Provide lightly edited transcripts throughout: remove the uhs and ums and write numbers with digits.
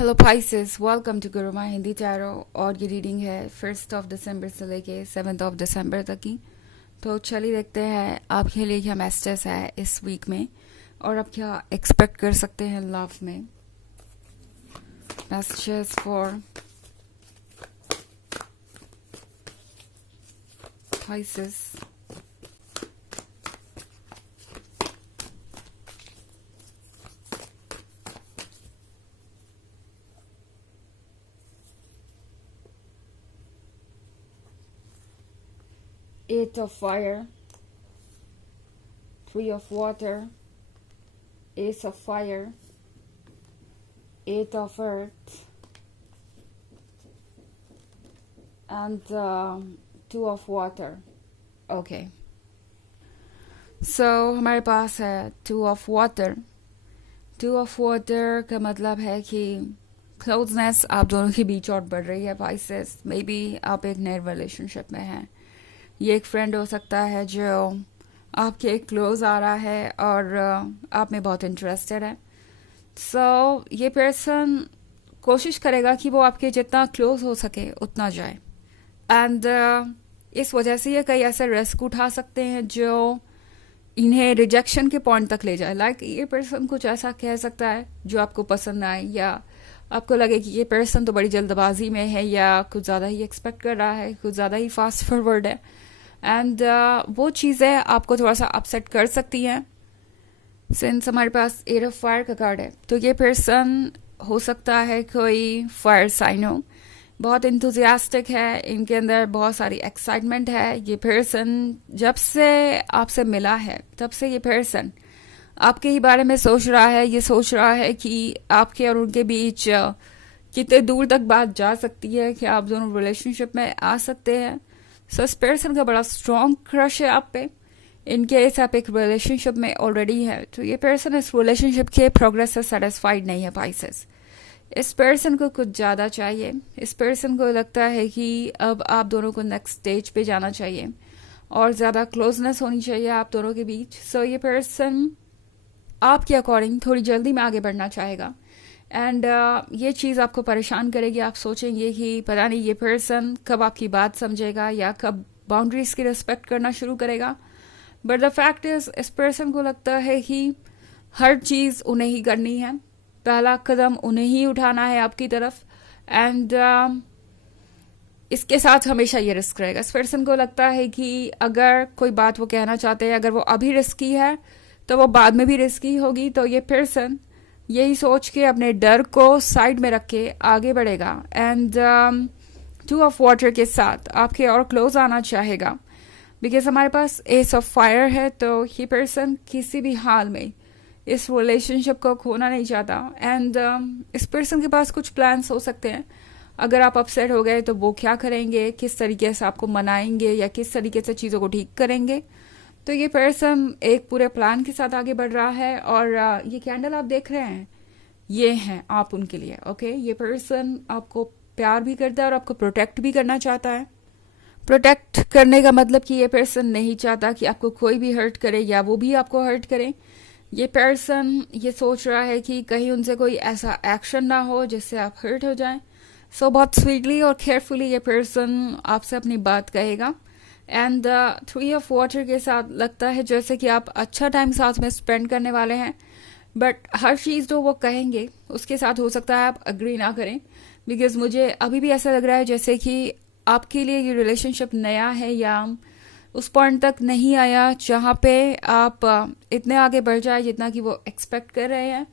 Hello Pisces, welcome to Guruma Hindi tarot. और ये reading है 1 दिसंबर से लेके 7 दिसंबर तक की। तो चलिए देखते हैं आपके लिए क्या मैसेजेस है इस वीक में और आप क्या एक्सपेक्ट कर सकते हैं लव में। Messages for Pisces. 8 of fire, 3 of water, ace of fire, 8 of earth, and 2 of water. Okay. So हमारे पास है 2 of water. 2 of water का मतलब है कि क्लोजनेस आप दोनों के बीच और बढ़ रही है पाइसेस। मे बी आप एक नए रिलेशनशिप में हैं। ये एक फ्रेंड हो सकता है जो आपके क्लोज आ रहा है और आप में बहुत इंटरेस्टेड है। सो ये पर्सन कोशिश करेगा कि वो आपके जितना क्लोज हो सके उतना जाए। एंड इस वजह से ये कई ऐसे रिस्क उठा सकते हैं जो इन्हें रिजेक्शन के पॉइंट तक ले जाए। लाइक ये पर्सन कुछ ऐसा कह सकता है जो आपको पसंद आए, या आपको लगे कि ये पर्सन तो बड़ी जल्दबाजी में है या कुछ ज़्यादा ही एक्सपेक्ट कर रहा है, कुछ ज़्यादा ही फास्ट फॉरवर्ड है। एंड वो चीज़ें आपको थोड़ा सा अपसेट कर सकती हैं। सिंस हमारे पास 8 ऑफ फायर का कार्ड है, तो ये पर्सन हो सकता है कोई फायर साइन हो, बहुत इंथुजियास्टिक है, इनके अंदर बहुत सारी एक्साइटमेंट है। ये पर्सन जब से आपसे मिला है तब से ये पर्सन आपके ही बारे में सोच रहा है। ये सोच रहा है कि आपके और उनके बीच कितने दूर तक बात जा सकती है, कि आप दोनों रिलेशनशिप में आ सकते हैं। सो इस पर्सन का बड़ा स्ट्रॉन्ग क्रश है आप पे। इनकेस आप एक रिलेशनशिप में ऑलरेडी है तो ये पर्सन इस रिलेशनशिप के प्रोग्रेस से सेटिस्फाइड नहीं है पाइसेस। इस पर्सन को कुछ ज़्यादा चाहिए। इस पर्सन को लगता है कि अब आप दोनों को नेक्स्ट स्टेज पे जाना चाहिए और ज़्यादा क्लोजनेस होनी चाहिए आप दोनों के बीच। सो ये पर्सन आपके अकॉर्डिंग थोड़ी जल्दी में आगे बढ़ना चाहेगा। एंड ये चीज़ आपको परेशान करेगी। आप सोचेंगे कि पता नहीं ये पर्सन कब आपकी बात समझेगा या कब बाउंड्रीज की रिस्पेक्ट करना शुरू करेगा। बट द फैक्ट इज इस पर्सन को लगता है कि हर चीज़ उन्हें ही करनी है, पहला कदम उन्हें ही उठाना है आपकी तरफ। एंड इसके साथ हमेशा ये रिस्क रहेगा। इस पर्सन को लगता है कि अगर कोई बात वो कहना चाहते हैं, अगर वो अभी रिस्की है तो वो बाद में भी रिस्की होगी। तो ये पर्सन यही सोच के अपने डर को साइड में रख के आगे बढ़ेगा। एंड 2 ऑफ वाटर के साथ आपके और क्लोज आना चाहेगा, बिकॉज हमारे पास एस ऑफ फायर है। तो ये पर्सन किसी भी हाल में इस रिलेशनशिप को खोना नहीं चाहता। एंड इस पर्सन के पास कुछ प्लान्स हो सकते हैं। अगर आप अपसेट हो गए तो वो क्या करेंगे, किस तरीके से आपको मनाएंगे या किस तरीके से चीज़ों को ठीक करेंगे। तो ये पर्सन एक पूरे प्लान के साथ आगे बढ़ रहा है। और ये कैंडल आप देख रहे हैं, ये हैं आप उनके लिए। ओके, ये पर्सन आपको प्यार भी करता है और आपको प्रोटेक्ट भी करना चाहता है। प्रोटेक्ट करने का मतलब कि ये पर्सन नहीं चाहता कि आपको कोई भी हर्ट करे या वो भी आपको हर्ट करे। ये पर्सन ये सोच रहा है कि कहीं उनसे कोई ऐसा एक्शन ना हो जिससे आप हर्ट हो जाएं। सो बहुत स्वीटली और केयरफुली ये पर्सन आपसे अपनी बात कहेगा। एंड 3 ऑफ वाटर के साथ लगता है जैसे कि आप अच्छा टाइम साथ में स्पेंड करने वाले हैं। बट हर चीज़ जो वो कहेंगे उसके साथ हो सकता है आप अग्री ना करें, बिकॉज मुझे अभी भी ऐसा लग रहा है जैसे कि आपके लिए ये रिलेशनशिप नया है या उस पॉइंट तक नहीं आया जहाँ पे आप इतने आगे बढ़ जाए जितना कि वो एक्सपेक्ट कर रहे हैं।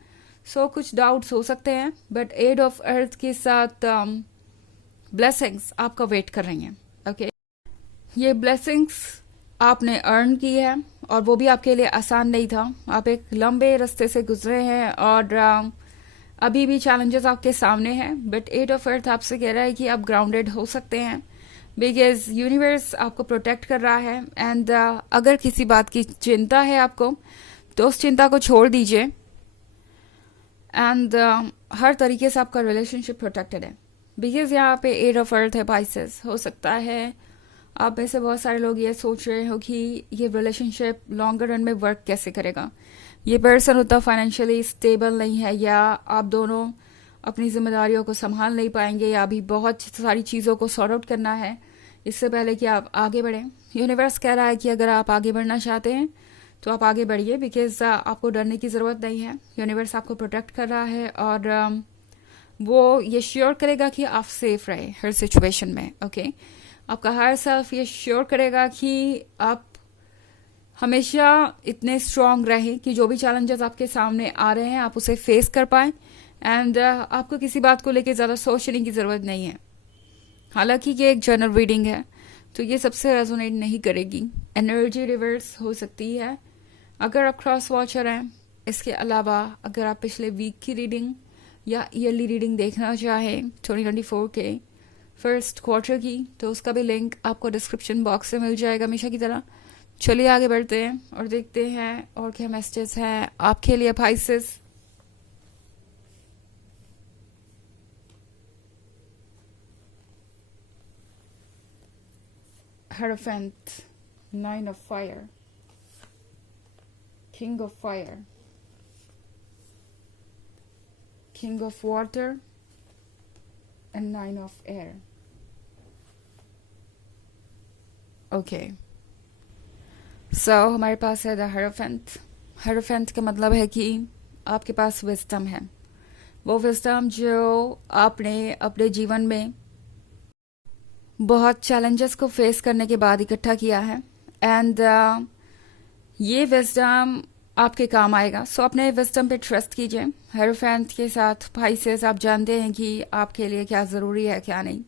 सो कुछ डाउट्स हो सकते हैं। बट 8 ऑफ अर्थ के साथ ब्लेसिंग्स आपका वेट कर रही हैं। ओके, ये ब्लेसिंग्स आपने अर्न की है और वो भी आपके लिए आसान नहीं था। आप एक लंबे रास्ते से गुजरे हैं और अभी भी चैलेंजेस आपके सामने हैं। बट 8 ऑफ अर्थ आपसे कह रहा है कि आप ग्राउंडेड हो सकते हैं, बिकॉज यूनिवर्स आपको प्रोटेक्ट कर रहा है। एंड अगर किसी बात की चिंता है आपको तो उस चिंता को छोड़ दीजिए। एंड हर तरीके से आपका रिलेशनशिप प्रोटेक्टेड है, बिकॉज यहाँ पे 8 ऑफ अर्थ है पाइसेस। हो सकता है आप में से बहुत सारे लोग ये सोच रहे हो कि ये रिलेशनशिप लॉन्गर रन में वर्क कैसे करेगा। ये पर्सन उतना फाइनेंशियली स्टेबल नहीं है, या आप दोनों अपनी जिम्मेदारियों को संभाल नहीं पाएंगे या अभी बहुत सारी चीज़ों को सॉर्ट आउट करना है इससे पहले कि आप आगे बढ़ें। यूनिवर्स कह रहा है कि अगर आप आगे बढ़ना चाहते हैं तो आप आगे बढ़िए, बिकॉज आपको डरने की ज़रूरत नहीं है। यूनिवर्स आपको प्रोटेक्ट कर रहा है और वो ये श्योर करेगा कि आप सेफ रहे हर सिचुएशन में। ओके, आपका हायर सेल्फ ये श्योर करेगा कि आप हमेशा इतने स्ट्रांग रहें कि जो भी चैलेंजेस आपके सामने आ रहे हैं आप उसे फेस कर पाएं। एंड आपको किसी बात को लेकर ज़्यादा सोचने की ज़रूरत नहीं है। हालांकि ये एक जनरल रीडिंग है तो ये सबसे रेजोनेट नहीं करेगी, एनर्जी रिवर्स हो सकती है अगर आप क्रॉस वॉचर हैं। इसके अलावा अगर आप पिछले वीक की रीडिंग या ईयरली रीडिंग देखना चाहें 2024 के फर्स्ट क्वार्टर की, तो उसका भी लिंक आपको डिस्क्रिप्शन बॉक्स में मिल जाएगा हमेशा की तरह। चलिए आगे बढ़ते हैं और देखते हैं और क्या मैसेजेस हैं आपके लिए Pisces. Hierophant, 9 of fire, King of fire, King of water and 9 of air. Okay. So हमारे पास है द Hierophant. Hierophant का मतलब है कि आपके पास विजडम है, वो विजडम जो आपने अपने जीवन में बहुत चैलेंजेस को फेस करने के बाद इकट्ठा किया है। एंड ये विजडम आपके काम आएगा। सो अपने विजडम पे ट्रस्ट कीजिए। हेरोफेंट के साथ पाइसेस, आप जानते हैं कि आपके लिए क्या ज़रूरी है क्या नहीं।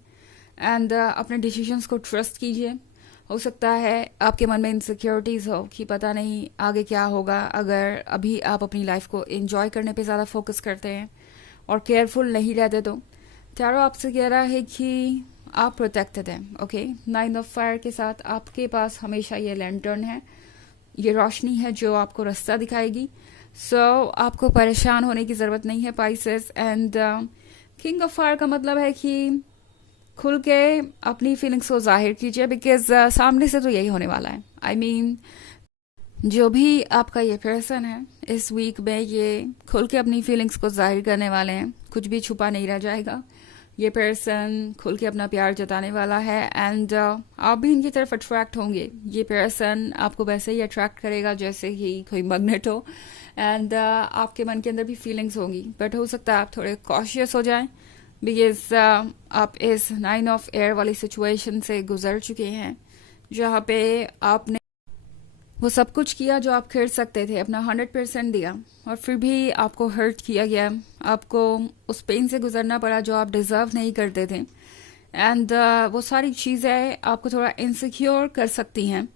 एंड अपने डिसीजंस को ट्रस्ट कीजिए। हो सकता है आपके मन में इनसिक्योरिटीज़ हो कि पता नहीं आगे क्या होगा अगर अभी आप अपनी लाइफ को एंजॉय करने पे ज़्यादा फोकस करते हैं और केयरफुल नहीं रहते। तो टैरो आपसे कह रहा है कि आप प्रोटेक्टेड हैं। ओके, 9 ऑफ फायर के साथ आपके पास हमेशा ये लैंटर्न है, ये रोशनी है जो आपको रास्ता दिखाएगी। सो आपको परेशान होने की ज़रूरत नहीं है Pisces. And king of fire का मतलब है कि खुल के अपनी फीलिंग्स को जाहिर कीजिए, बिकॉज सामने से तो यही होने वाला है। आई मीन जो भी आपका ये पर्सन है इस वीक में ये खुल के अपनी फीलिंग्स को जाहिर करने वाले हैं, कुछ भी छुपा नहीं रह जाएगा। ये पर्सन खुल के अपना प्यार जताने वाला है एंड आप भी इनकी तरफ अट्रैक्ट होंगे। ये पर्सन आपको वैसे ही अट्रैक्ट करेगा जैसे ही कोई मैग्नेट हो। एंड आपके मन के अंदर भी फीलिंग्स होंगी, बट हो सकता है आप थोड़े कॉशियस हो जाएं, बिकॉज आप इस 9 ऑफ एयर वाली सिचुएशन से गुजर चुके हैं जहाँ पे आपने वो सब कुछ किया जो आप कर सकते थे, अपना 100% दिया और फिर भी आपको हर्ट किया गया, आपको उस पेन से गुजरना पड़ा जो आप डिज़र्व नहीं करते थे। एंड वो सारी चीज़ें आपको थोड़ा इनसिक्योर कर सकती हैं।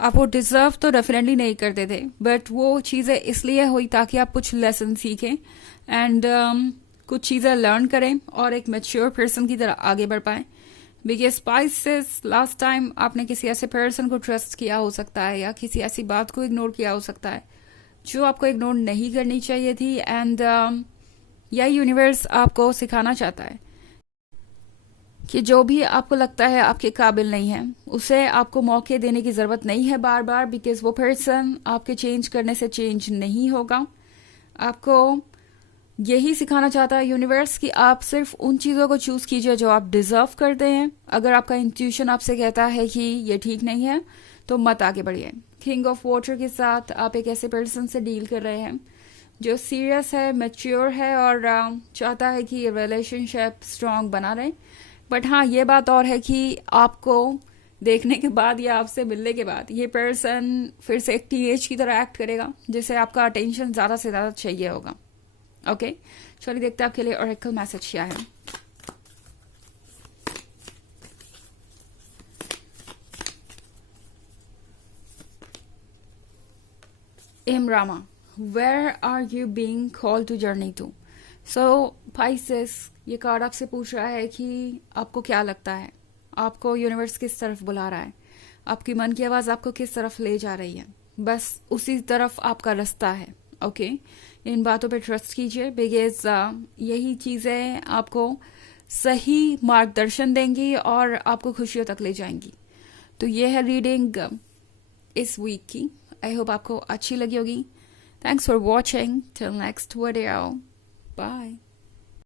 आप वो डिज़र्व तो डेफिनेटली नहीं करते थे, बट वो चीज़ें इसलिए हुई ताकि आप कुछ लेसन सीखें एंड कुछ चीज़ें लर्न करें और एक मैच्योर पर्सन की तरह आगे बढ़ पाएं। बिकॉज स्पाइसेस लास्ट टाइम आपने किसी ऐसे पर्सन को ट्रस्ट किया हो सकता है या किसी ऐसी बात को इग्नोर किया हो सकता है जो आपको इग्नोर नहीं करनी चाहिए थी। एंड यह यूनिवर्स आपको सिखाना चाहता है कि जो भी आपको लगता है आपके काबिल नहीं है उसे आपको मौके देने की ज़रूरत नहीं है बार बार, बिकॉज वो पर्सन आपके चेंज करने से चेंज नहीं होगा। आपको यही सिखाना चाहता है यूनिवर्स कि आप सिर्फ उन चीज़ों को चूज़ कीजिए जो आप डिज़र्व करते हैं। अगर आपका इंट्यूशन आपसे कहता है कि ये ठीक नहीं है तो मत आगे बढ़िए। किंग ऑफ वाटर के साथ आप एक ऐसे पर्सन से डील कर रहे हैं जो सीरियस है, मैच्योर है और चाहता है कि ये रिलेशनशिप स्ट्रांग बना रहे। बट हाँ, ये बात और है कि आपको देखने के बाद या आपसे मिलने के बाद ये पर्सन फिर से एक टीनेज की तरह एक्ट करेगा जिसे आपका अटेंशन ज़्यादा से ज़्यादा चाहिए होगा। ओके, चलिए देखते हैं आपके लिए ऑरेकल मैसेज क्या है। Um Rama, where are you being called to journey to? So Pisces, ये कार्ड आपसे पूछ रहा है कि आपको क्या लगता है, आपको यूनिवर्स किस तरफ बुला रहा है, आपकी मन की आवाज़ आपको किस तरफ ले जा रही है, बस उसी तरफ आपका रास्ता है। ओके, इन बातों पे ट्रस्ट कीजिए, बिकॉज यही चीज़ें आपको सही मार्गदर्शन देंगी और आपको खुशियों तक ले जाएंगी। तो ये है रीडिंग इस वीक की। आई होप आपको अच्छी लगी होगी। Thanks for watching. Till next video, bye.